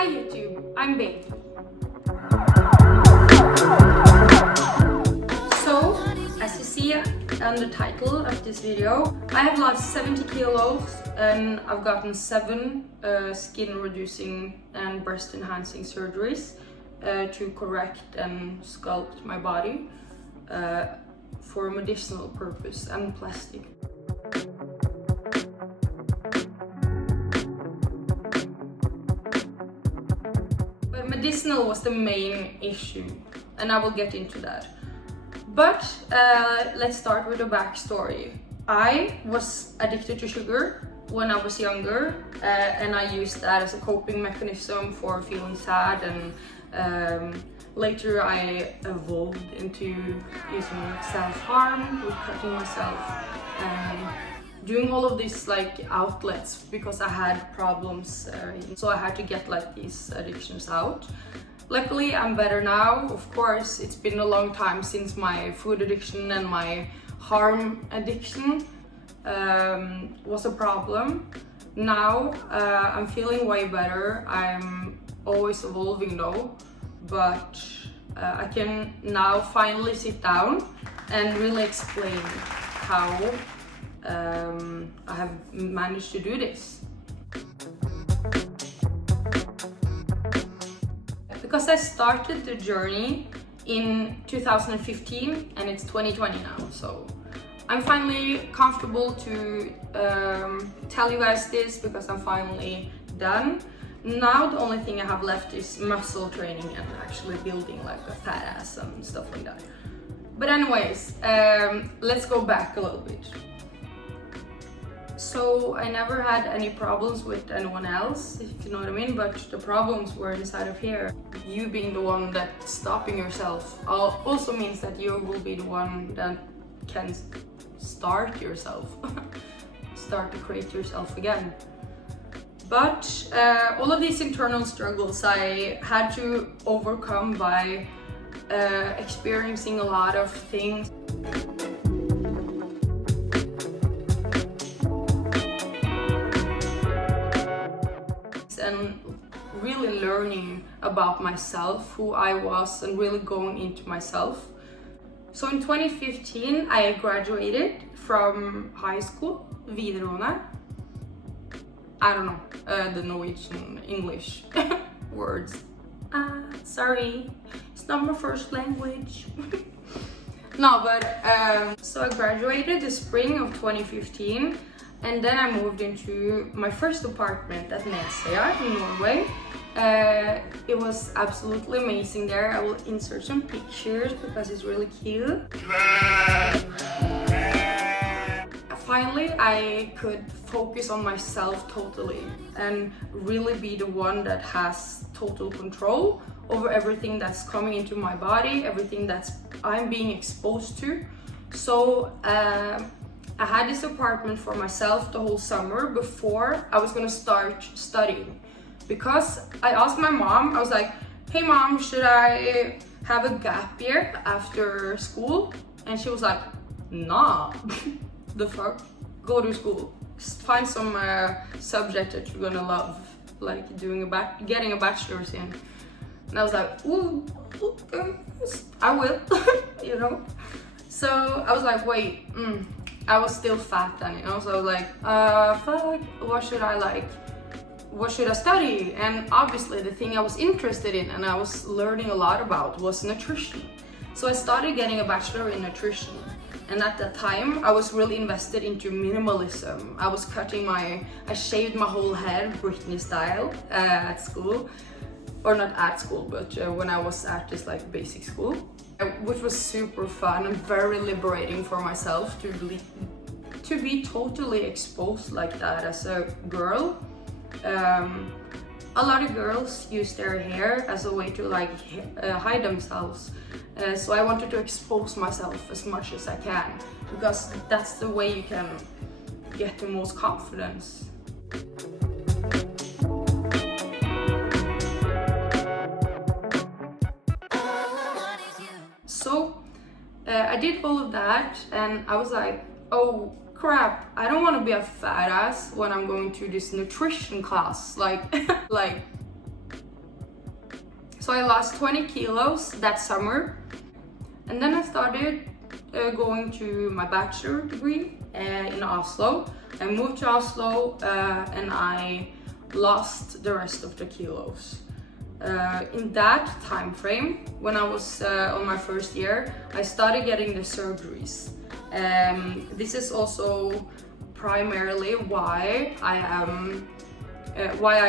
Hi YouTube, I'm Bea. So, as you see on the title of this video, I have lost 70 kilos and I've gotten 7 skin reducing and breast enhancing surgeries to correct and sculpt my body for a medicinal purpose and plastic. But medicinal was the main issue, and I will get into that. But let's start with a backstory. I was addicted to sugar when I was younger, and I used that as a coping mechanism for feeling sad, and later I evolved into using self-harm, with cutting myself, and doing all of these like outlets because I had problems, so I had to get like these addictions out. Luckily I'm better now. Of course, it's been a long time since my food addiction and my harm addiction was a problem. Now I'm feeling way better. I'm always evolving though, but I can now finally sit down and really explain how I have managed to do this. Because I started the journey in 2015 and it's 2020 now, so I'm finally comfortable to tell you guys this because I'm finally done. Now the only thing I have left is muscle training and actually building like a fat ass and stuff like that. But anyways, let's go back a little bit. So I never had any problems with anyone else, if you know what I mean, but the problems were inside of here. You being the one that's stopping yourself also means that you will be the one that can start yourself, start to create yourself again. But all of these internal struggles I had to overcome by experiencing a lot of things. And really learning about myself, who I was, and really going into myself. So in 2015 I graduated from high school, videregående. I don't know the Norwegian English words. Sorry, it's not my first language. No, but so I graduated the spring of 2015. And then I moved into my first apartment at Nesøya in Norway. It was absolutely amazing there. I will insert some pictures because it's really cute. Finally, I could focus on myself totally and really be the one that has total control over everything that's coming into my body, everything that's I'm being exposed to. So I had this apartment for myself the whole summer before I was gonna start studying, because I asked my mom, I was like, hey mom, should I have a gap year after school? And she was like, nah, the fuck, go to school, find some subject that you're gonna love, like getting a bachelor's in. And I was like, ooh, okay, I will, you know. So I was like, wait, I was still fat then, you know, so I was like, fuck, what should I study? And obviously the thing I was interested in and I was learning a lot about was nutrition. So I started getting a bachelor in nutrition. And at that time, I was really invested into minimalism. I shaved my whole head, Britney style, at school. Or not at school, but when I was at this like basic school. Which was super fun and very liberating for myself to be totally exposed like that as a girl. A lot of girls use their hair as a way to like hide themselves. So I wanted to expose myself as much as I can, because that's the way you can get the most confidence. So I did all of that and I was like, oh crap, I don't want to be a fat ass when I'm going to this nutrition class. Like So I lost 20 kilos that summer, and then I started going to my bachelor degree in Oslo. I moved to Oslo and I lost the rest of the kilos. In that time frame, when I was on my first year, I started getting the surgeries. This is also primarily why I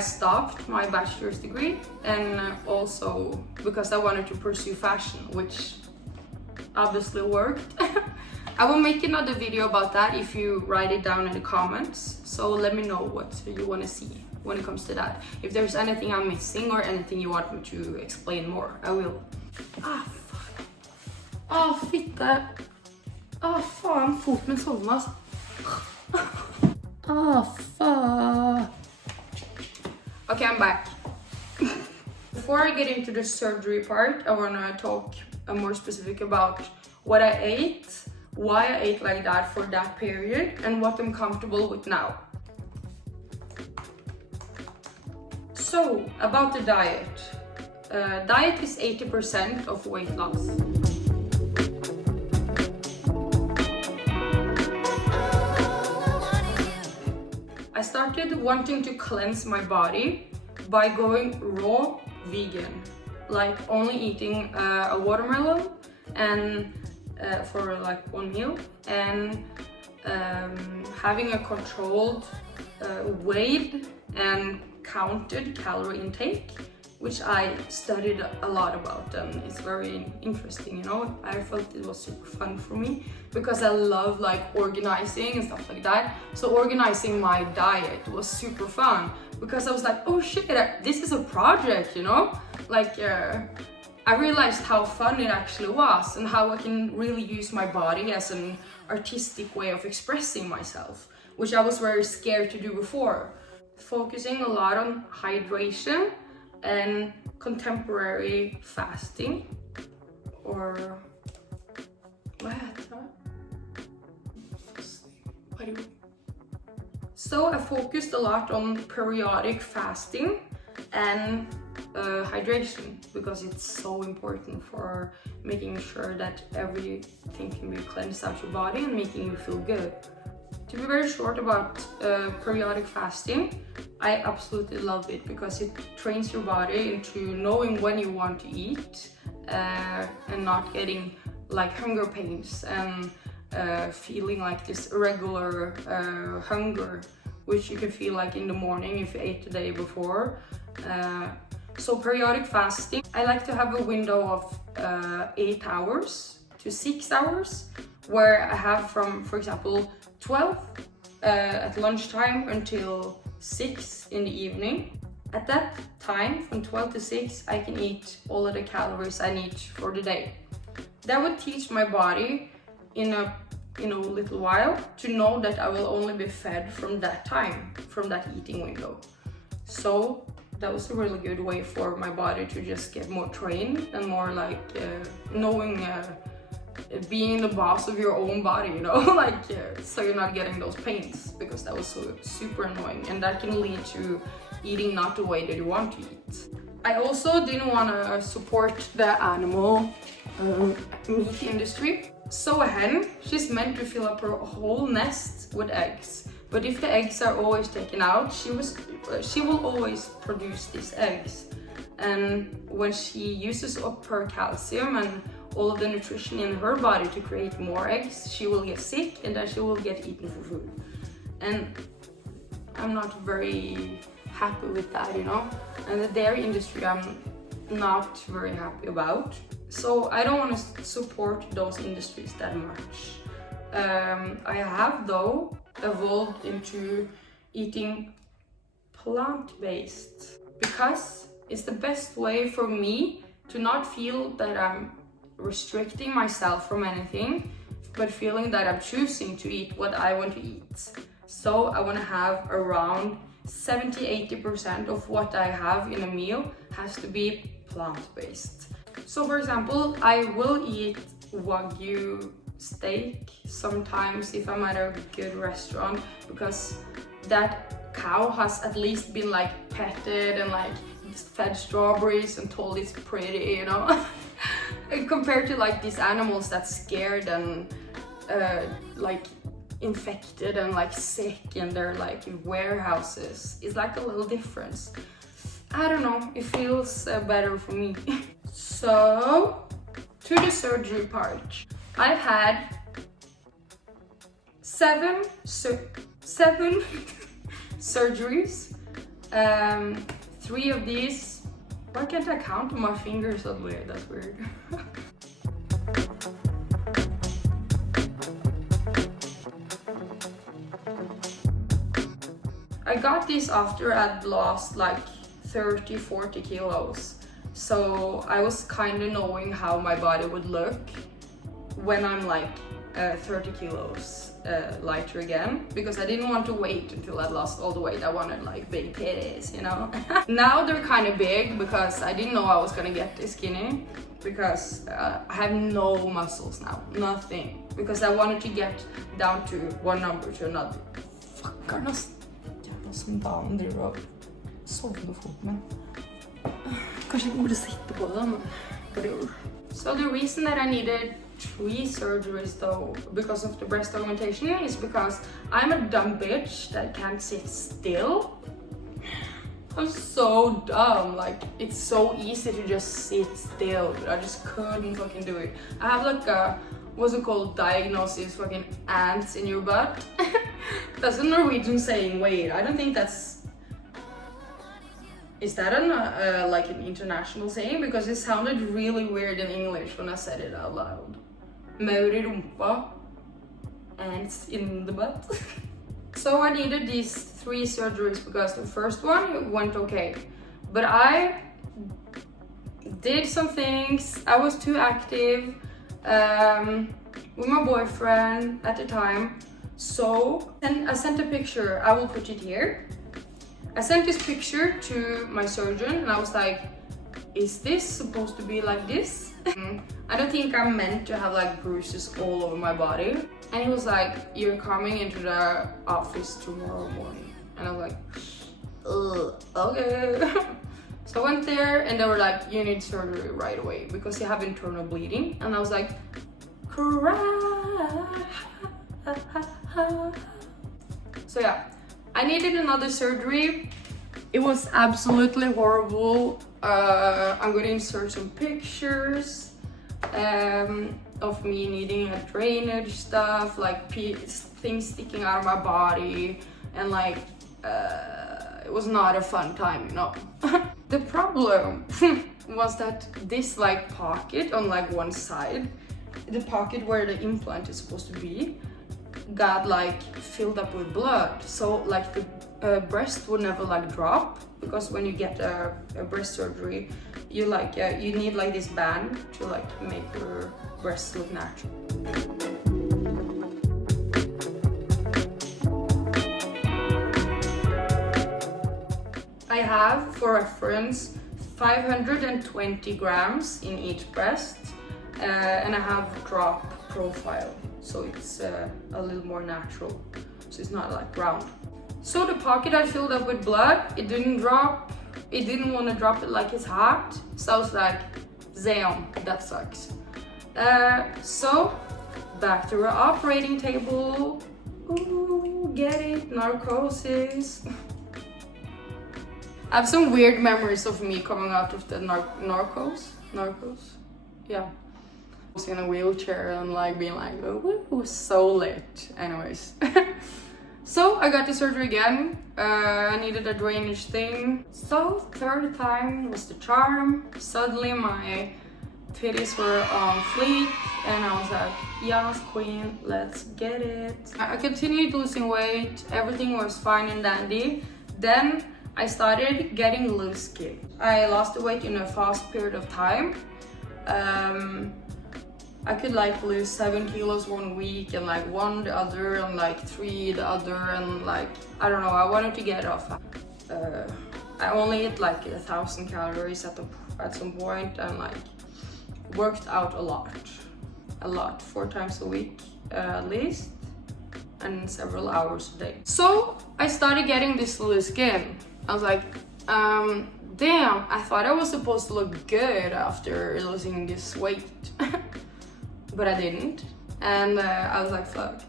stopped my bachelor's degree, and also because I wanted to pursue fashion, which obviously worked. I will make another video about that if you write it down in the comments, so let me know what you want to see when it comes to that. If there's anything I'm missing or anything you want me to explain more, I will. Fitte. Fan, foten min sovna. Fuck. Okay, I'm back. Before I get into the surgery part, I want to talk more specific about what I ate, why I ate like that for that period, and what I'm comfortable with now. So, about the diet. Diet is 80% of weight loss. I started wanting to cleanse my body by going raw vegan, like only eating a watermelon and for like one meal, and having a controlled weighed and counted calorie intake, which I studied a lot about, and it's very interesting, you know. I felt it was super fun for me because I love like organizing and stuff like that. So organizing my diet was super fun because I was like, oh shit, this is a project, you know. Like I realized how fun it actually was and how I can really use my body as an artistic way of expressing myself, which I was very scared to do before. Focusing a lot on hydration and contemporary fasting, or so I focused a lot on periodic fasting and hydration because it's so important for making sure that everything can be cleansed out your body and making you feel good. To be very short about periodic fasting, I absolutely love it because it trains your body into knowing when you want to eat and not getting like hunger pains and feeling like this irregular hunger, which you can feel like in the morning if you ate the day before. So periodic fasting, I like to have a window of 8 hours to 6 hours where I have from, for example, 12 at lunchtime until 6 in the evening. At that time, from 12 to 6, I can eat all of the calories I need for the day. That would teach my body in a little while to know that I will only be fed from that time, from that eating window. So that was a really good way for my body to just get more trained and more like knowing being the boss of your own body, you know, like so you're not getting those pains, because that was so super annoying and that can lead to eating not the way that you want to eat. I also didn't want to support the animal meat industry. So a hen, she's meant to fill up her whole nest with eggs, but if the eggs are always taken out, she will always produce these eggs, and when she uses up her calcium and all of the nutrition in her body to create more eggs, she will get sick and then she will get eaten for food. And I'm not very happy with that, you know. And the dairy industry I'm not very happy about. So I don't want to support those industries that much. I have though evolved into eating plant-based because it's the best way for me to not feel that I'm restricting myself from anything, but feeling that I'm choosing to eat what I want to eat. So I want to have around 70-80% of what I have in a meal has to be plant-based. So for example, I will eat Wagyu steak sometimes if I'm at a good restaurant, because that cow has at least been like petted and like fed strawberries and told it's pretty, you know. Compared to like these animals that's scared and like infected and like sick and they're like in warehouses. It's like a little difference. I don't know, it feels better for me. So, to the surgery part. I've had seven surgeries. 3 of these, why can't I count on my fingers? That's weird, that's weird. I got this after I'd lost like 30-40 kilos. So I was kind of knowing how my body would look when I'm like 30 kilos lighter again, because I didn't want to wait until I lost all the weight. I wanted like big titties, you know. Now they're kind of big because I didn't know I was gonna get this skinny, because I have no muscles now, nothing, because I wanted to get down to one number to another. Fuckarnas jävla sandalen driver og sovner folk med. Kanskje jeg burde sitte på den, men So the reason that I needed 3 surgeries though, because of the breast augmentation, is because I'm a dumb bitch that can't sit still. I'm so dumb, like it's so easy to just sit still, but I just couldn't fucking do it. I have like a, what's it called, diagnosis, fucking ants in your butt. That's a Norwegian saying, wait, I don't think that's... Is that like an international saying? Because it sounded really weird in English when I said it out loud. Maur i rumpa, ants in the butt. So I needed these 3 surgeries because the first one went okay. But I did some things, I was too active with my boyfriend at the time. So I sent a picture, I will put it here. I sent this picture to my surgeon and I was like, is this supposed to be like this? I don't think I'm meant to have like bruises all over my body. And he was like, you're coming into the office tomorrow morning. And I was like, ugh, okay. So I went there and they were like, you need surgery right away because you have internal bleeding. And I was like, cry. So yeah, I needed another surgery. It was absolutely horrible. I'm gonna insert some pictures of me needing a drainage stuff, like things sticking out of my body, and like it was not a fun time, you know. The problem was that this like pocket on like one side, the pocket where the implant is supposed to be, got like filled up with blood. So like the breast would never like drop, because when you get a breast surgery, you like you need like this band to like make your breasts look natural. I have, for reference, 520 grams in each breast, and I have drop profile, so it's a little more natural, so it's not like round. So the pocket I filled up with blood, it didn't drop. It didn't want to drop it like it's hot, so I was like, damn, that sucks. So back to our operating table. Ooh, get it, narcosis. I have some weird memories of me coming out of the narcos, yeah. I was in a wheelchair and like being like, oh, it was so lit. Anyways. So I got the surgery again. I needed a drainage thing. So third time was the charm. Suddenly my titties were on fleek and I was like, yes queen, let's get it. I continued losing weight. Everything was fine and dandy. Then I started getting loose skin. I lost the weight in a fast period of time. I could like lose 7 kilos one week and like 1 the other and like 3 the other, and like, I don't know, I wanted to get off. I only ate like 1,000 calories at some point and like worked out a lot, 4 times a week at least, and several hours a day. So I started getting this loose skin. I was like, damn, I thought I was supposed to look good after losing this weight. But I didn't. And I was like, fuck.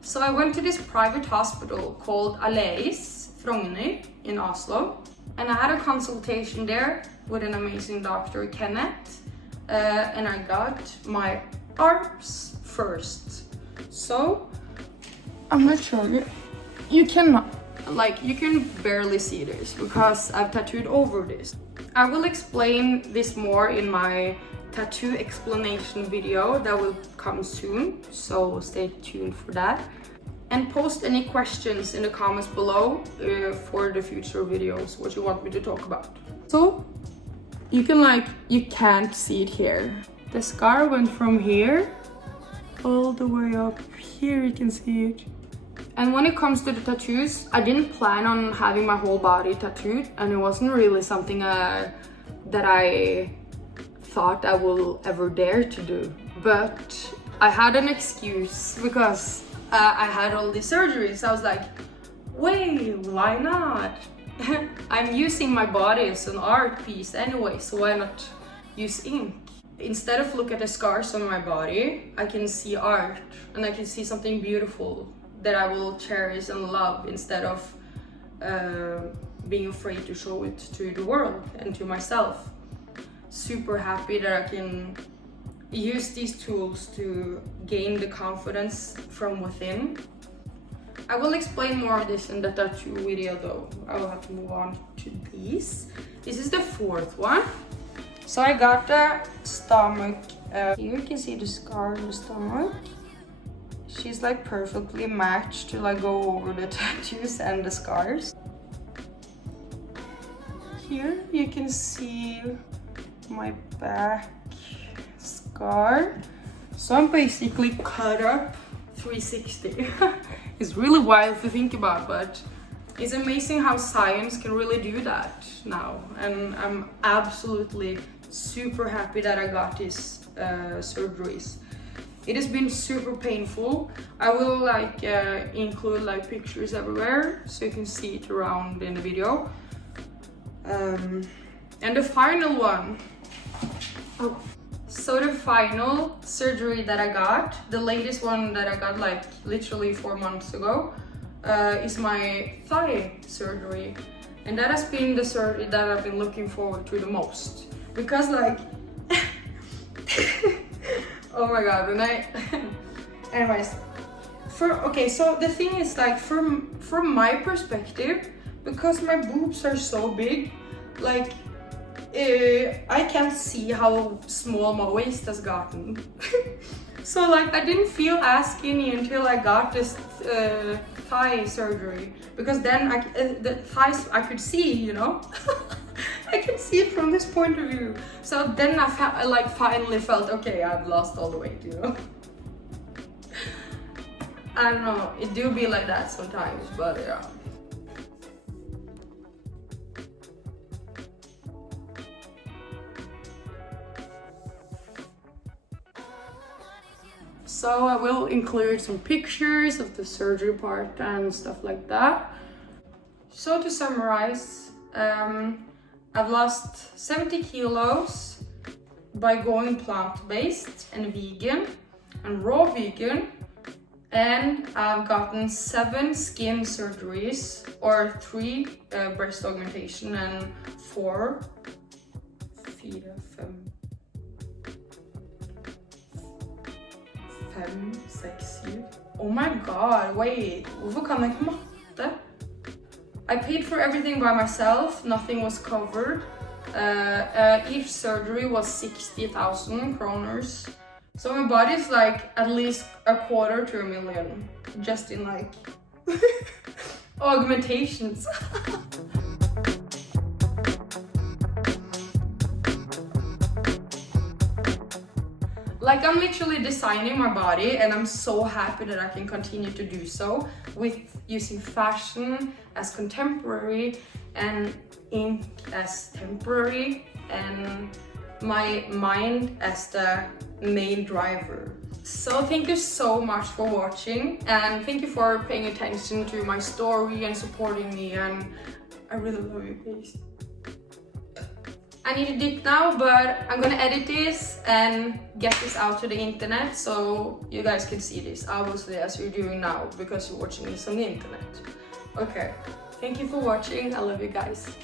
So I went to this private hospital called bbys Frogner in Oslo. And I had a consultation there with an amazing doctor, Kenneth. And I got my arms first. So I'm not sure. You cannot, like, you can barely see this because I've tattooed over this. I will explain this more in my tattoo explanation video that will come soon, so stay tuned for that. And post any questions in the comments below for the future videos, what you want me to talk about. So you can you can't see it here. The scar went from here all the way up here, you can see it. And when it comes to the tattoos, I didn't plan on having my whole body tattooed, and it wasn't really something that I thought I will ever dare to do. But I had an excuse because I had all these surgeries. I was like, wait, why not? I'm using my body as an art piece anyway, so why not use ink? Instead of look at the scars on my body, I can see art and I can see something beautiful that I will cherish and love instead of being afraid to show it to the world and to myself. Super happy that I can use these tools to gain the confidence from within. I will explain more of this in the tattoo video though. I will have to move on to these. This is the fourth one. So I got the stomach. Here you can see the scar on the stomach. She's like perfectly matched to like go over the tattoos and the scars. Here you can see my back scar. So I'm basically cut up 360. It's really wild to think about, but it's amazing how science can really do that now. And I'm absolutely super happy that I got these surgeries. It has been super painful. I will include pictures everywhere so you can see it around in the video. And the final one. So the final surgery that I got, the latest one that I got literally 4 months ago, is my thigh surgery. And that has been the surgery that I've been looking forward to the most. Because oh my god, when I anyways, so the thing is from my perspective, because my boobs are so big, I can't see how small my waist has gotten. So I didn't feel as skinny until I got this thigh surgery, because then the thighs I could see, you know. I can see it from this point of view. So then I finally felt, okay, I've lost all the weight, you know. I don't know, it do be like that sometimes, but yeah. So I will include some pictures of the surgery part and stuff like that. So to summarize, I've lost 70 kilos by going plant-based and vegan and raw vegan, and I've gotten 7 skin surgeries, or 3 breast augmentation and 4 5, 6, 7. Oh my god, wait, hvorfor kan jeg ikke matte? I paid for everything by myself, nothing was covered. Each surgery was 60,000 kroners. So my body's at least 250,000 just in augmentations. I'm literally designing my body, and I'm so happy that I can continue to do so with using fashion as contemporary and ink as temporary and my mind as the main driver. So thank you so much for watching, and thank you for paying attention to my story and supporting me, and I really love you guys. I need to dip now, but I'm gonna edit this and get this out to the internet so you guys can see this, obviously, as you're doing now, because you're watching this on the internet. Okay, thank you for watching. I love you guys.